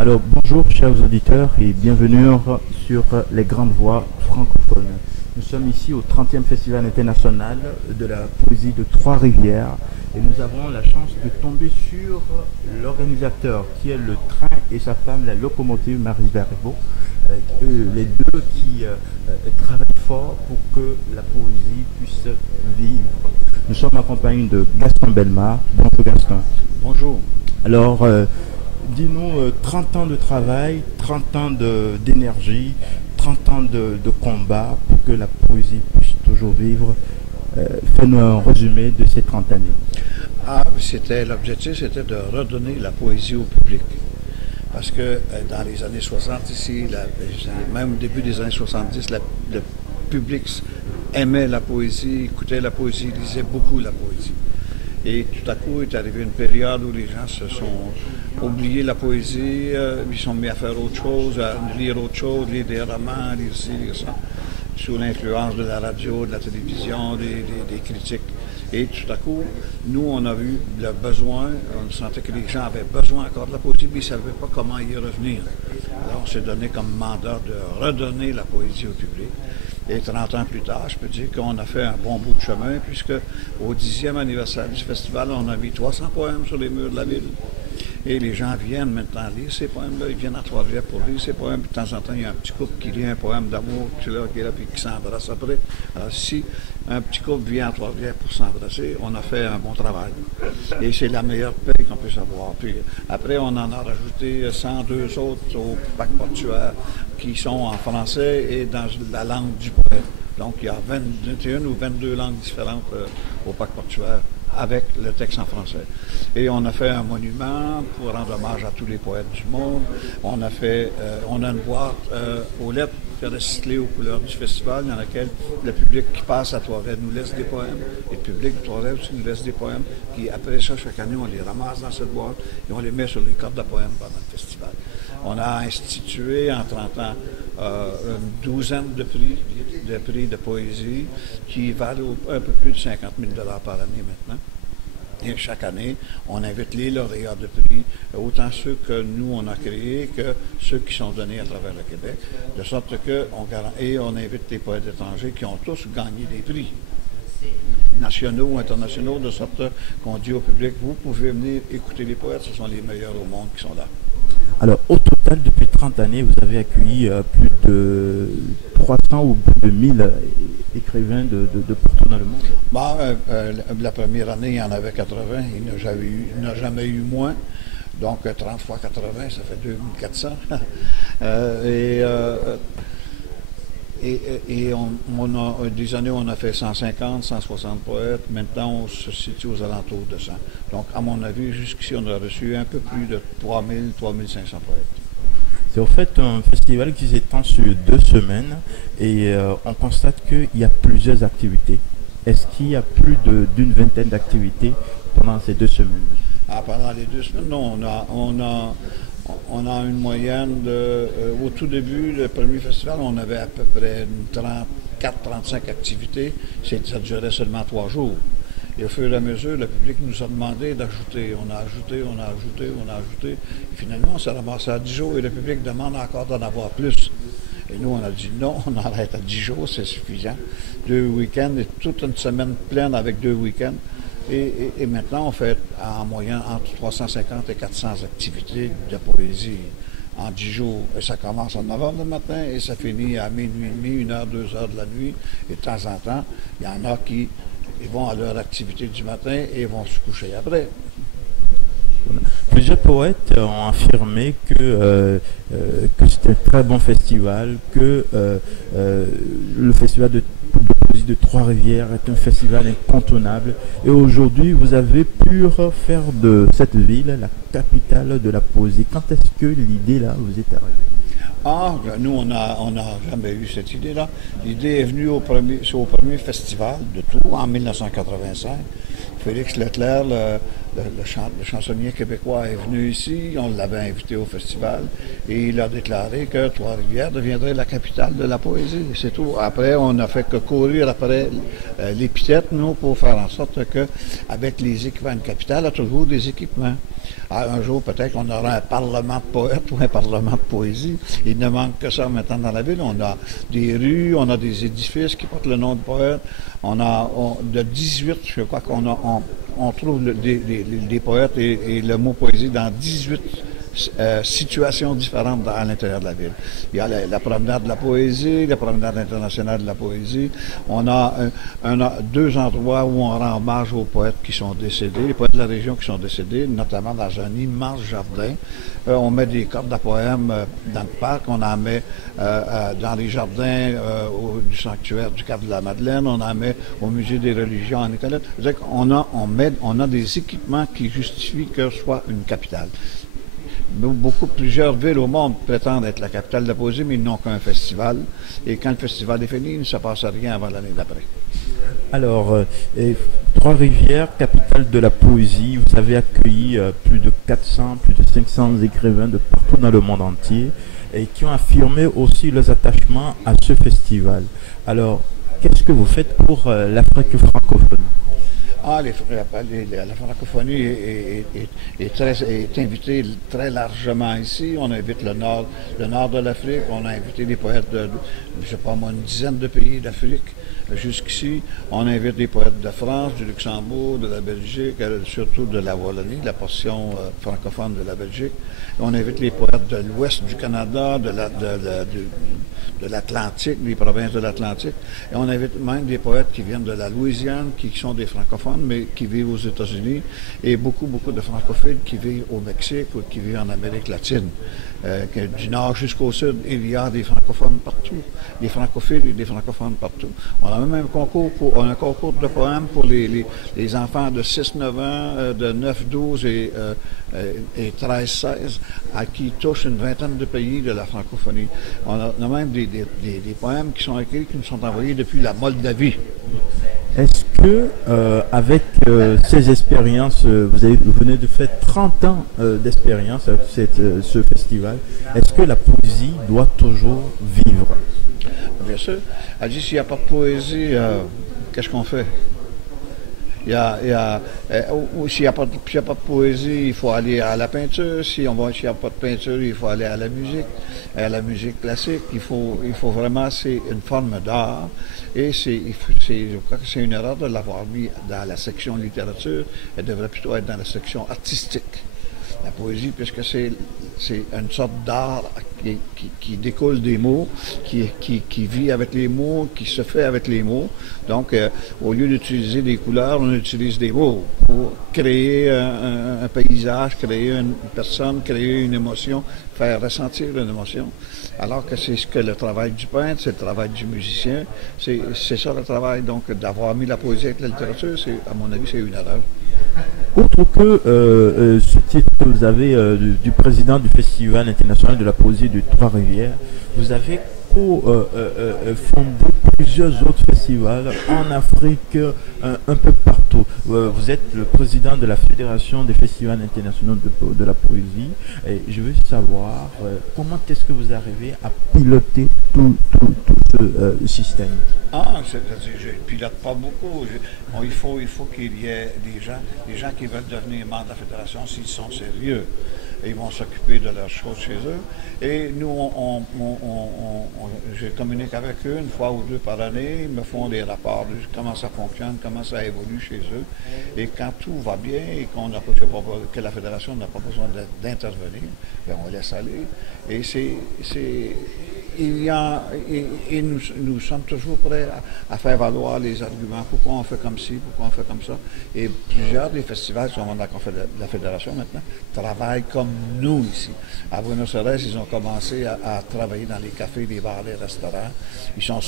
Alors bonjour chers auditeurs et bienvenue sur les grandes voix francophones. Nous sommes ici au 30e Festival international de la poésie de Trois-Rivières et nous avons la chance de tomber sur l'organisateur qui est le train et sa femme, la locomotive Marie Verbeau, les deux qui travaillent fort pour que la poésie puisse vivre. Nous sommes en compagnie de Gaston Bellemare. Bonjour Gaston. Bonjour. Alors, dis-nous, 30 ans de travail, 30 ans d'énergie, 30 ans de combat pour que la poésie puisse toujours vivre. Fais-nous un résumé de ces 30 années. L'objectif, c'était de redonner la poésie au public. Parce que dans les années 60, ici, même au début des années 70, le public aimait la poésie, écoutait la poésie, lisait beaucoup la poésie. Et tout à coup est arrivée une période où les gens se sont oubliés la poésie, ils sont mis à faire autre chose, à lire autre chose, lire des romans, lire ci, lire ça, sous l'influence de la radio, de la télévision, des critiques. Et tout à coup, nous, on a vu le besoin, on sentait que les gens avaient besoin encore de la poésie, mais ils ne savaient pas comment y revenir. Alors, on s'est donné comme mandat de redonner la poésie au public. Et 30 ans plus tard, je peux dire qu'on a fait un bon bout de chemin, puisque au 10e anniversaire du festival, on a mis 300 poèmes sur les murs de la ville. Et les gens viennent maintenant lire ces poèmes-là. Ils viennent à Trois-Rivières pour lire ces poèmes. Puis de temps en temps, il y a un petit couple qui lit un poème d'amour qui est là, puis qui s'embrasse après. Alors, si un petit couple vient à Trois-Rivières pour s'embrasser, on a fait un bon travail. Et c'est la meilleure paix qu'on peut savoir. Puis après, on en a rajouté 102 autres au parc portuaire qui sont en français et dans la langue du poète. Donc, il y a 21 ou 22 langues différentes au parc portuaire avec le texte en français. Et on a fait un monument pour rendre hommage à tous les poètes du monde. On a une boîte aux lettres recyclées aux couleurs du festival, dans laquelle le public qui passe à Trois-Rivières nous laisse des poèmes, et le public de Trois-Rivières aussi nous laisse des poèmes, qui après ça, chaque année, on les ramasse dans cette boîte et on les met sur les cartes de poèmes pendant le festival. On a institué en 30 ans une douzaine de prix de poésie qui valent un peu plus de 50 000 $ par année maintenant. Et chaque année, on invite les lauréats de prix, autant ceux que nous, on a créés que ceux qui sont donnés à travers le Québec, de sorte on invite les poètes étrangers qui ont tous gagné des prix nationaux ou internationaux, de sorte qu'on dit au public, vous pouvez venir écouter les poètes, ce sont les meilleurs au monde qui sont là. Alors, au total, depuis 30 années, vous avez accueilli plus de 300 ou plus de 1000 écrivains de partout dans le monde. La première année, il y en avait 80. Il n'y en a jamais eu moins. Donc, 30 fois 80, ça fait 2400. Des années, on a fait 150, 160 poètes. Maintenant, on se situe aux alentours de 100. Donc, à mon avis, jusqu'ici, on a reçu un peu plus de 3000, 3500 poètes. C'est au fait un festival qui s'étend sur 2 semaines et on constate qu'il y a plusieurs activités. Est-ce qu'il y a plus d'une vingtaine d'activités pendant ces 2 semaines? Pendant les 2 semaines, non. On a une moyenne au tout début, le premier festival, on avait à peu près 34-35 activités. Ça durait seulement 3 jours. Et au fur et à mesure, le public nous a demandé d'ajouter. On a ajouté. Et finalement, on s'est ramassé à 10 jours et le public demande encore d'en avoir plus. Et nous, on a dit non, on arrête à 10 jours, c'est suffisant. 2 week-ends et toute une semaine pleine avec 2 week-ends. Et maintenant, on fait en moyenne entre 350 et 400 activités de poésie en 10 jours. Et ça commence à 9 h le matin et ça finit à minuit et demi, 1 h, 2 h de la nuit. Et de temps en temps, il y en a qui vont à leur activité du matin et vont se coucher après. Plusieurs poètes ont affirmé que c'était un très bon festival, que le festival de poésie de Trois-Rivières est un festival incontournable. Et aujourd'hui, vous avez pu faire de cette ville la capitale de la poésie. Quand est-ce que l'idée-là vous est arrivée? Nous, on n'a jamais eu cette idée-là. L'idée est venue au premier festival de Tours en 1985. Félix Leclerc, le chansonnier québécois est venu ici, on l'avait invité au festival et il a déclaré que Trois-Rivières deviendrait la capitale de la poésie. C'est tout. Après, on n'a fait que courir après l'épithète, nous, pour faire en sorte que, avec les équipements, une capitale a toujours des équipements. Alors, un jour, peut-être qu'on aura un parlement de poètes ou un parlement de poésie. Il ne manque que ça maintenant dans la ville. On a des rues, on a des édifices qui portent le nom de poète. De 18, je crois on trouve des poètes et le mot poésie dans 18 situations différentes à l'intérieur de la ville. Il y a la promenade de la poésie, la promenade internationale de la poésie. On a 2 endroits où on rend hommage aux poètes qui sont décédés, les poètes de la région qui sont décédés, notamment dans un immense jardin. On met des cordes à poèmes dans le parc, on en met dans les jardins du sanctuaire du Cap de la Madeleine, on en met au musée des religions en Nicolette. C'est-à-dire qu'on a des équipements qui justifient que ce soit une capitale. Plusieurs villes au monde prétendent être la capitale de la poésie, mais ils n'ont qu'un festival. Et quand le festival est fini, il ne se passe rien avant l'année d'après. Alors, Trois-Rivières, capitale de la poésie, vous avez accueilli plus de 400, plus de 500 écrivains de partout dans le monde entier et qui ont affirmé aussi leurs attachements à ce festival. Alors, qu'est-ce que vous faites pour l'Afrique francophone? La francophonie est invitée très largement ici. On invite le nord de l'Afrique. On a invité des poètes de, je sais pas moi, une dizaine de pays d'Afrique jusqu'ici. On invite des poètes de France, du Luxembourg, de la Belgique, surtout de la Wallonie, la portion francophone de la Belgique. On invite les poètes de l'ouest du Canada, de l'Atlantique, des provinces de l'Atlantique. Et on invite même des poètes qui viennent de la Louisiane, qui sont des francophones, mais qui vivent aux États-Unis, et beaucoup de francophiles qui vivent au Mexique ou qui vivent en Amérique latine. Du nord jusqu'au sud, il y a des francophones partout, des francophiles et des francophones partout. On a même un concours de poèmes pour les enfants de 6-9 ans, de 9-12 et 13-16, à qui touche une vingtaine de pays de la francophonie. On a même des poèmes qui sont écrits, qui nous sont envoyés depuis la Moldavie. Est-ce que, avec ces expériences, vous venez de faire 30 ans d'expérience avec ce festival, est-ce que la poésie doit toujours vivre? Bien sûr. Elle dit, s'il n'y a pas de poésie, qu'est-ce qu'on fait? S'il n'y a pas de poésie, il faut aller à la peinture. S'il n'y a pas de peinture, il faut aller à la musique classique. Il faut vraiment, c'est une forme d'art. Et je crois que c'est une erreur de l'avoir mis dans la section littérature. Elle devrait plutôt être dans la section artistique. La poésie, puisque c'est une sorte d'art qui découle des mots, qui vit avec les mots, qui se fait avec les mots. Donc, au lieu d'utiliser des couleurs, on utilise des mots pour créer un paysage, créer une personne, créer une émotion, faire ressentir une émotion. Alors que c'est ce que le travail du peintre, c'est le travail du musicien, c'est ça le travail. Donc, d'avoir mis la poésie avec la littérature, à mon avis, c'est une erreur. Autre que ce titre que vous avez du président du Festival international de la poésie de Trois-Rivières, vous avez fondé plusieurs autres festivals en Afrique, un peu partout. Vous êtes le président de la Fédération des festivals internationaux de la poésie. Et je veux savoir comment est-ce que vous arrivez à piloter tout ce système? Je ne pilote pas beaucoup. Il faut qu'il y ait des gens qui veulent devenir membres de la Fédération s'ils sont sérieux. Et ils vont s'occuper de leurs choses chez eux. Et nous, je communique avec eux une fois ou deux par année. Ils me font des rapports de comment ça fonctionne, comment ça évolue chez eux. Et quand tout va bien et que la Fédération n'a pas besoin d'intervenir, bien, on laisse aller. Et nous sommes toujours prêts à faire valoir les arguments. Pourquoi on fait comme ci, pourquoi on fait comme ça. Et plusieurs des festivals qui sont membres de la Fédération maintenant travaillent comme nous ici. À Buenos Aires, ils ont commencé à travailler dans les cafés, les bars, les restaurants. Ils sont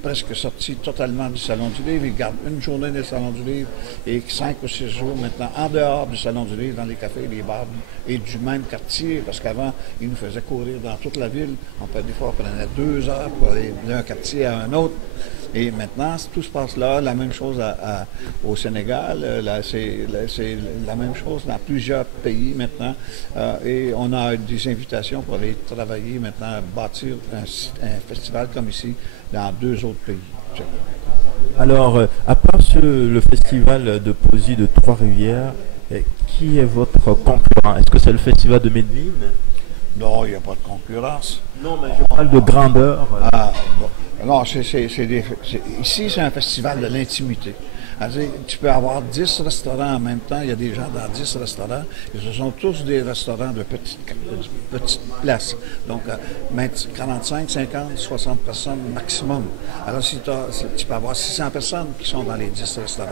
presque sortis totalement du Salon du Livre. Ils gardent une journée dans le Salon du Livre et 5 ou 6 jours maintenant en dehors du Salon du Livre, dans les cafés, les bars et du même quartier, parce qu'avant, ils nous faisaient courir dans toute la ville. Des fois, on prenait 2 heures pour aller d'un quartier à un autre. Et maintenant, tout se passe là. La même chose au Sénégal. C'est la même chose dans plusieurs pays maintenant. Et on a des invitations pour aller travailler maintenant, bâtir un festival comme ici dans 2 autres pays. Alors, à part le festival de poésie de Trois-Rivières, qui est votre concurrent? Est-ce que c'est le festival de Medellín? Non, il n'y a pas de concurrence. Non, mais je parle de grandeur. Bon. Non, ici, c'est un festival de l'intimité. Tu peux avoir 10 restaurants en même temps. Il y a des gens dans 10 restaurants. Et ce sont tous des restaurants de petites places. Donc, 45, 50, 60 personnes maximum. Alors, tu peux avoir 600 personnes qui sont dans les 10 restaurants.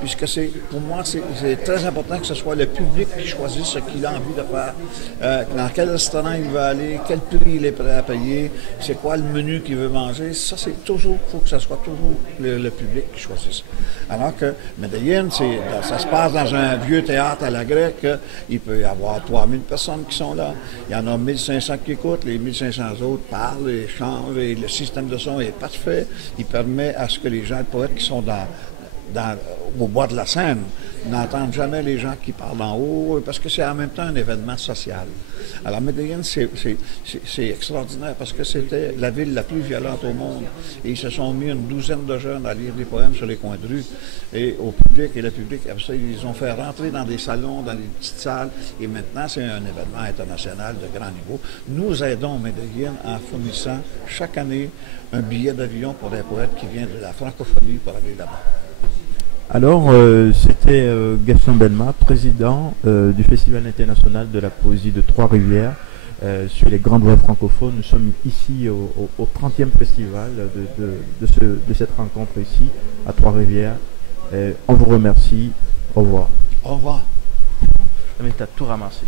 Puisque pour moi, c'est très important que ce soit le public qui choisisse ce qu'il a envie de faire, dans quel restaurant il veut aller, quel prix il est prêt à payer, c'est quoi le menu qu'il veut manger. Ça, il faut que ce soit toujours le public qui choisisse. Alors que Medellín, ça se passe dans un vieux théâtre à la grecque. Il peut y avoir 3000 personnes qui sont là. Il y en a 1500 qui écoutent. Les 1500 autres parlent et changent. Et le système de son est parfait. Il permet à ce que les gens, les poètes qui sont au bas de la scène, n'entendent jamais les gens qui parlent en haut, parce que c'est en même temps un événement social. Alors, Medellín, c'est extraordinaire parce que c'était la ville la plus violente au monde. Et ils se sont mis une douzaine de jeunes à lire des poèmes sur les coins de rue. Et au public, et le public, après ça, ils les ont fait rentrer dans des salons, dans des petites salles. Et maintenant, c'est un événement international de grand niveau. Nous aidons Medellín en fournissant chaque année un billet d'avion pour des poètes qui viennent de la francophonie pour aller là-bas. Alors, c'était Gaston Belma, président du Festival international de la poésie de Trois-Rivières sur les grandes voix francophones. Nous sommes ici au 30e festival de cette rencontre ici à Trois-Rivières. On vous remercie. Au revoir. Au revoir. Mais tu as tout ramassé.